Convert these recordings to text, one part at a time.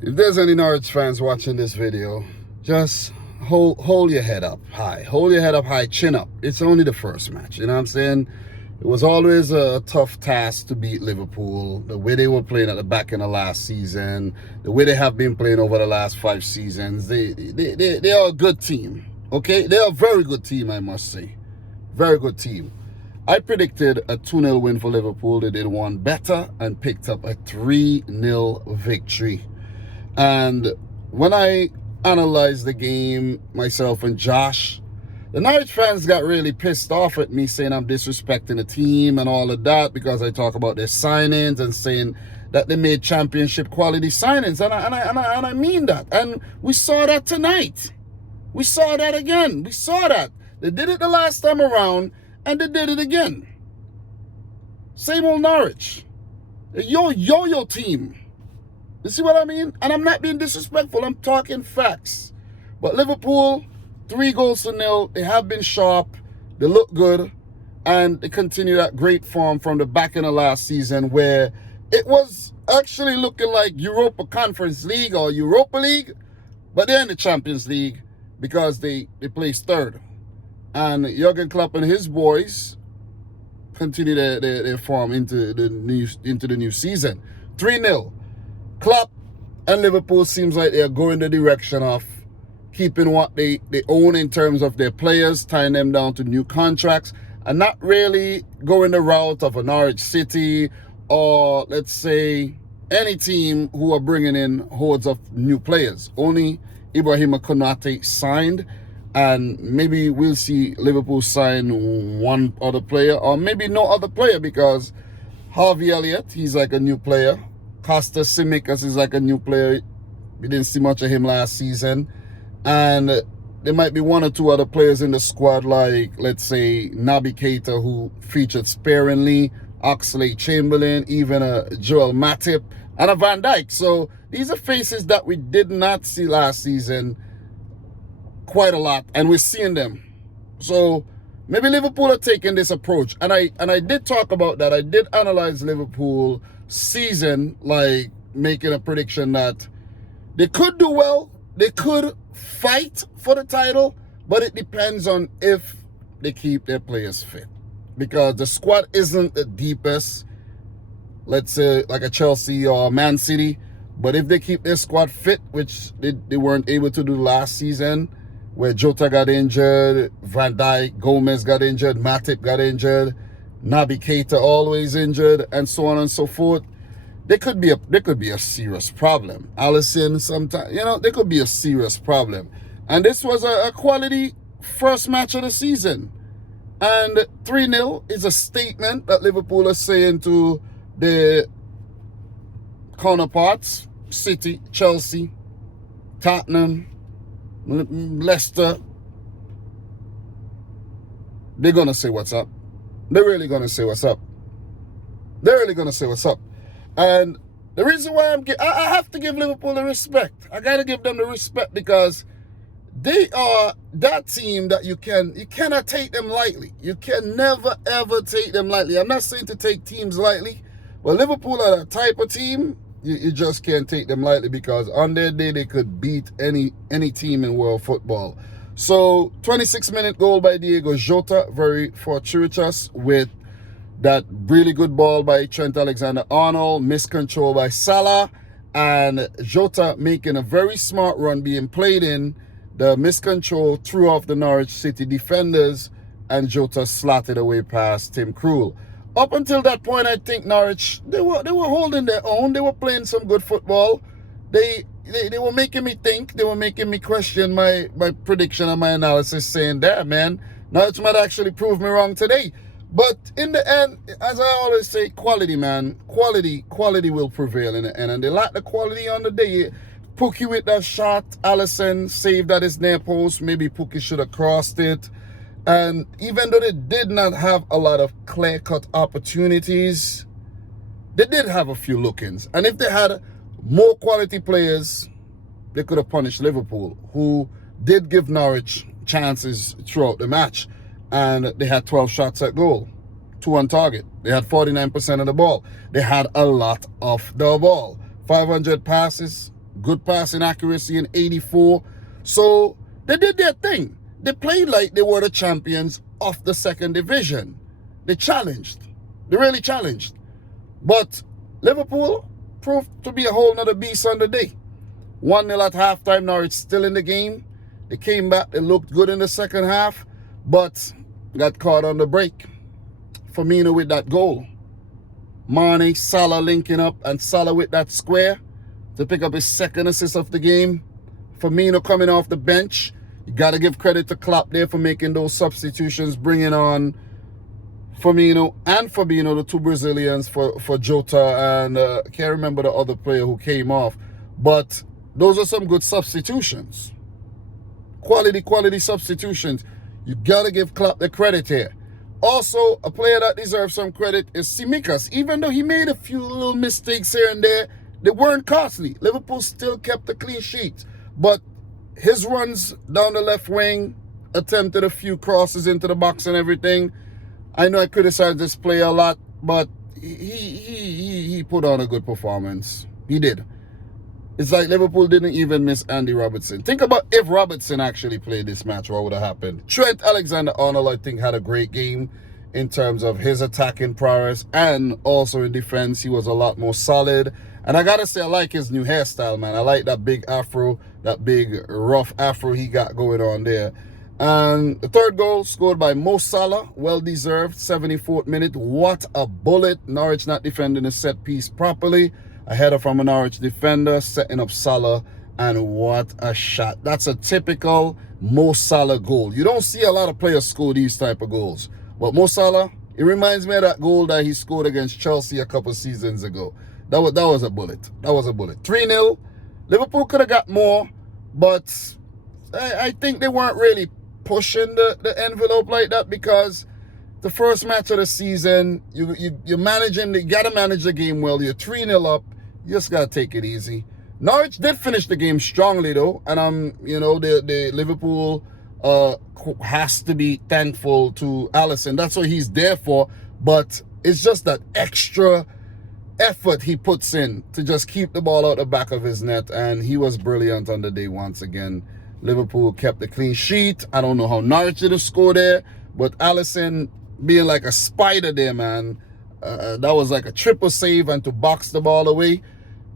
If there's any Norwich fans watching this video, just hold your head up high. Hold your head up high, chin up. It's only the first match, you know what I'm saying? It was always a tough task to beat Liverpool. The way they were playing at the back in the last season, the way they have been playing over the last 5 seasons, they are a good team, okay? They're a very good team, I must say. Very good team. I predicted a 2-0 win for Liverpool. They did one better and picked up a 3-0 victory. And when I analyzed the game, myself and Josh, the Norwich fans got really pissed off at me saying I'm disrespecting the team and all of that because I talk about their signings and saying that they made championship quality signings. And I mean that. And we saw that tonight. We saw that again. We saw that. They did it the last time around and they did it again. Same old Norwich. Yo team. You see what I mean? And I'm not being disrespectful. I'm talking facts. But Liverpool, 3-0. They have been sharp. They look good. And they continue that great form from the back end of last season where it was actually looking like Europa Conference League or Europa League. But they're in the Champions League because they placed third. And Jurgen Klopp and his boys continue their form into the new season. 3-0. Klopp and Liverpool seems like they're going the direction of keeping what they own in terms of their players, tying them down to new contracts, and not really going the route of a Norwich City or, let's say, any team who are bringing in hordes of new players. Only Ibrahima Konate signed, and maybe we'll see Liverpool sign one other player or maybe no other player because Harvey Elliott, he's like a new player. Costa Simikas is like a new player. We didn't see much of him last season. And there might be one or two other players in the squad like, let's say, Naby Keita, who featured sparingly, Oxlade-Chamberlain, even a Joel Matip, and a Van Dijk. So these are faces that we did not see last season quite a lot, and we're seeing them. So maybe Liverpool are taking this approach. And I did talk about that. I did analyze Liverpool season, like making a prediction that they could do well, they could fight for the title, but it depends on if they keep their players fit, because the squad isn't the deepest, let's say like a Chelsea or Man City, but if they keep their squad fit, which they weren't able to do last season, where Jota got injured, Van Dijk, Gomez got injured, Matip got injured, Naby Keita always injured, and so on and so forth. There could be a serious problem. Alisson, sometimes, there could be a serious problem. And this was a quality first match of the season. And 3-0 is a statement that Liverpool are saying to their counterparts, City, Chelsea, Tottenham, Leicester. They're going to say what's up. They're really going to say what's up. They're really going to say what's up. And the reason why I have to give Liverpool the respect. I got to give them the respect because they are that team that you cannot take them lightly. You can never, ever take them lightly. I'm not saying to take teams lightly, but Liverpool are that type of team, you just can't take them lightly because on their day they could beat any team in world football. So, 26-minute goal by Diego Jota, very fortuitous with that really good ball by Trent Alexander-Arnold, miscontrol by Salah, and Jota making a very smart run being played in. The miscontrol threw off the Norwich City defenders, and Jota slotted away past Tim Krul. Up until that point, I think Norwich, they were holding their own. They were playing some good football. They were making me think. They were making me question my prediction and my analysis, saying, damn, man, Norwich might actually prove me wrong today. But in the end, as I always say, quality, man. Quality will prevail in the end. And they lack the quality on the day. Pookie with that shot, Alisson saved at his near post. Maybe Pookie should have crossed it. And even though they did not have a lot of clear-cut opportunities, they did have a few look-ins. And if they had more quality players, they could have punished Liverpool, who did give Norwich chances throughout the match. And they had 12 shots at goal, 2 on target. They had 49% of the ball. They had a lot of the ball. 500 passes, good passing accuracy in 84. So they did their thing. They played like they were the champions of the second division. They challenged. They really challenged. But Liverpool proved to be a whole nother beast on the day. 1-0 at halftime. Norwich still in the game. They came back. They looked good in the second half, but got caught on the break. Firmino with that goal. Mane, Salah linking up, and Salah with that square to pick up his second assist of the game. Firmino coming off the bench. You got to give credit to Klopp there for making those substitutions, bringing on Firmino and Fabinho, the two Brazilians, for Jota, and I can't remember the other player who came off. But those are some good substitutions. Quality substitutions. You got to give Klopp the credit here. Also, a player that deserves some credit is Tsimikas. Even though he made a few little mistakes here and there, they weren't costly. Liverpool still kept a clean sheet. But his runs down the left wing, attempted a few crosses into the box and everything. I know I criticized this player a lot, but he put on a good performance. He did. It's like Liverpool didn't even miss Andy Robertson. Think about if Robertson actually played this match, what would have happened? Trent Alexander-Arnold, I think, had a great game in terms of his attacking prowess, and also in defense, he was a lot more solid. And I gotta say, I like his new hairstyle, man. I like that big afro, that big rough afro he got going on there. And the third goal scored by Mo Salah, well-deserved, 74th minute. What a bullet. Norwich not defending the set piece properly. A header from a Norwich defender, setting up Salah, and what a shot. That's a typical Mo Salah goal. You don't see a lot of players score these type of goals. But Mo Salah, it reminds me of that goal that he scored against Chelsea a couple seasons ago. That was a bullet. That was a bullet. 3-0. Liverpool could have got more, but I think they weren't really pushing the envelope like that, because the first match of the season, you're managing, you got to manage the game well. You're 3-0 up. You just got to take it easy. Norwich did finish the game strongly, though. And, the Liverpool has to be thankful to Alisson. That's what he's there for. But it's just that extra effort he puts in to just keep the ball out the back of his net. And he was brilliant on the day once again. Liverpool kept the clean sheet. I don't know how Norwich did have scored there. But Alisson being like a spider there, man. That was like a triple save, and to box the ball away.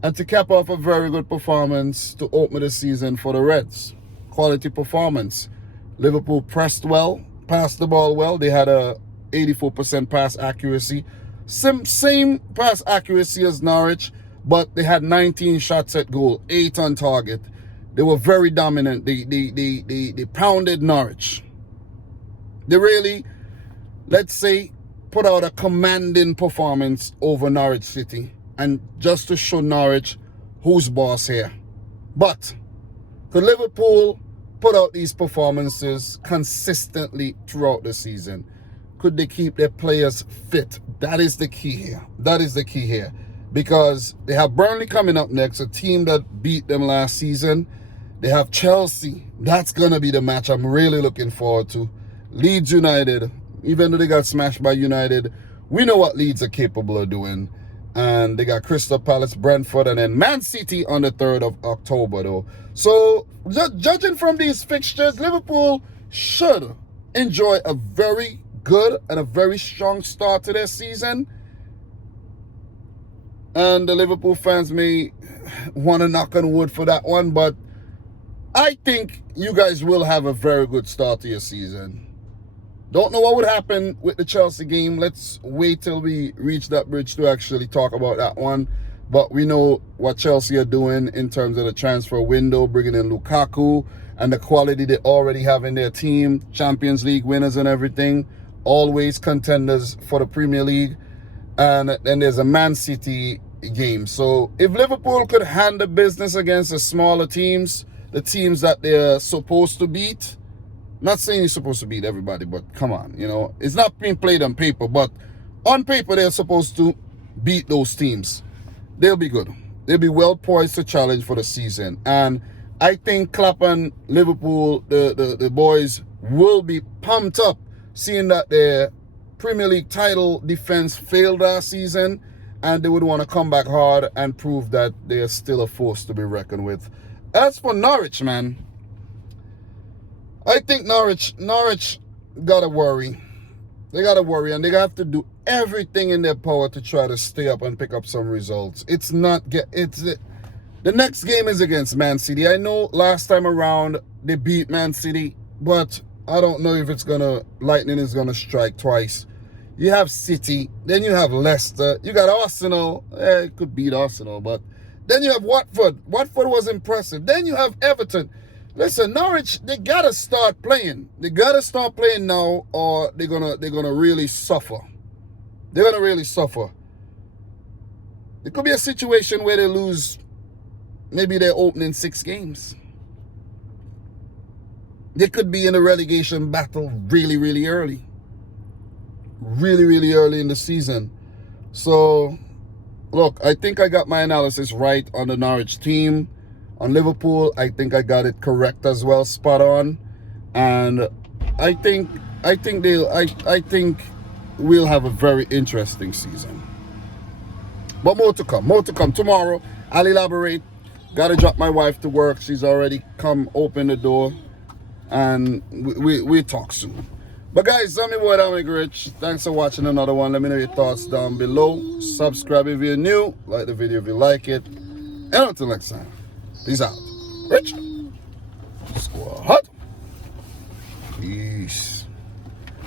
And to cap off a very good performance to open the season for the Reds. Quality performance. Liverpool pressed well, passed the ball well. They had a 84% pass accuracy. Same pass accuracy as Norwich, but they had 19 shots at goal, 8 on target. They were very dominant. They pounded Norwich. They really, let's say, put out a commanding performance over Norwich City. And just to show Norwich who's boss here. But could Liverpool put out these performances consistently throughout the season? Could they keep their players fit? That is the key here. That is the key here. Because they have Burnley coming up next, a team that beat them last season. They have Chelsea. That's going to be the match I'm really looking forward to. Leeds United, even though they got smashed by United, we know what Leeds are capable of doing. And they got Crystal Palace, Brentford, and then Man City on the 3rd of October, though. So, judging from these fixtures, Liverpool should enjoy a very good and a very strong start to their season. And the Liverpool fans may want to knock on wood for that one, but I think you guys will have a very good start to your season. Don't know what would happen with the Chelsea game. Let's wait till we reach that bridge to actually talk about that one. But we know what Chelsea are doing in terms of the transfer window, bringing in Lukaku and the quality they already have in their team. Champions League winners and everything. Always contenders for the Premier League. And then there's a Man City game. So if Liverpool could handle business against the smaller teams, the teams that they're supposed to beat, not saying you're supposed to beat everybody, but come on, it's not being played on paper, but on paper they're supposed to beat those teams. They'll be good. They'll be well poised to challenge for the season. And I think Klopp and Liverpool, the boys, will be pumped up seeing that their Premier League title defense failed last season. and they would want to come back hard and prove that they are still a force to be reckoned with. As for Norwich, man, I think Norwich gotta worry. They gotta worry, and they have to do everything in their power to try to stay up and pick up some results. The next game is against Man City. I know last time around they beat Man City, but I don't know if lightning is gonna strike twice. You have City, then you have Leicester, you got Arsenal. It could beat Arsenal, but then you have Watford. Watford was impressive. Then you have Everton. Listen, Norwich, they gotta start playing. They gotta start playing now, or they're gonna really suffer. They're gonna really suffer. It could be a situation where they lose maybe their opening 6 games. They could be in a relegation battle really, really early. Really, really early in the season. So, look, I think I got my analysis right on the Norwich team. On Liverpool, I think I got it correct as well, spot on. And I think we'll have a very interesting season. But more to come tomorrow. I'll elaborate. Gotta drop my wife to work. She's already come open the door, and we talk soon. But guys, I'm your boy Dominic Rich. Thanks for watching another one. Let me know your thoughts down below. Subscribe if you're new. Like the video if you like it. And until next time, peace out. Rich Squad. Peace.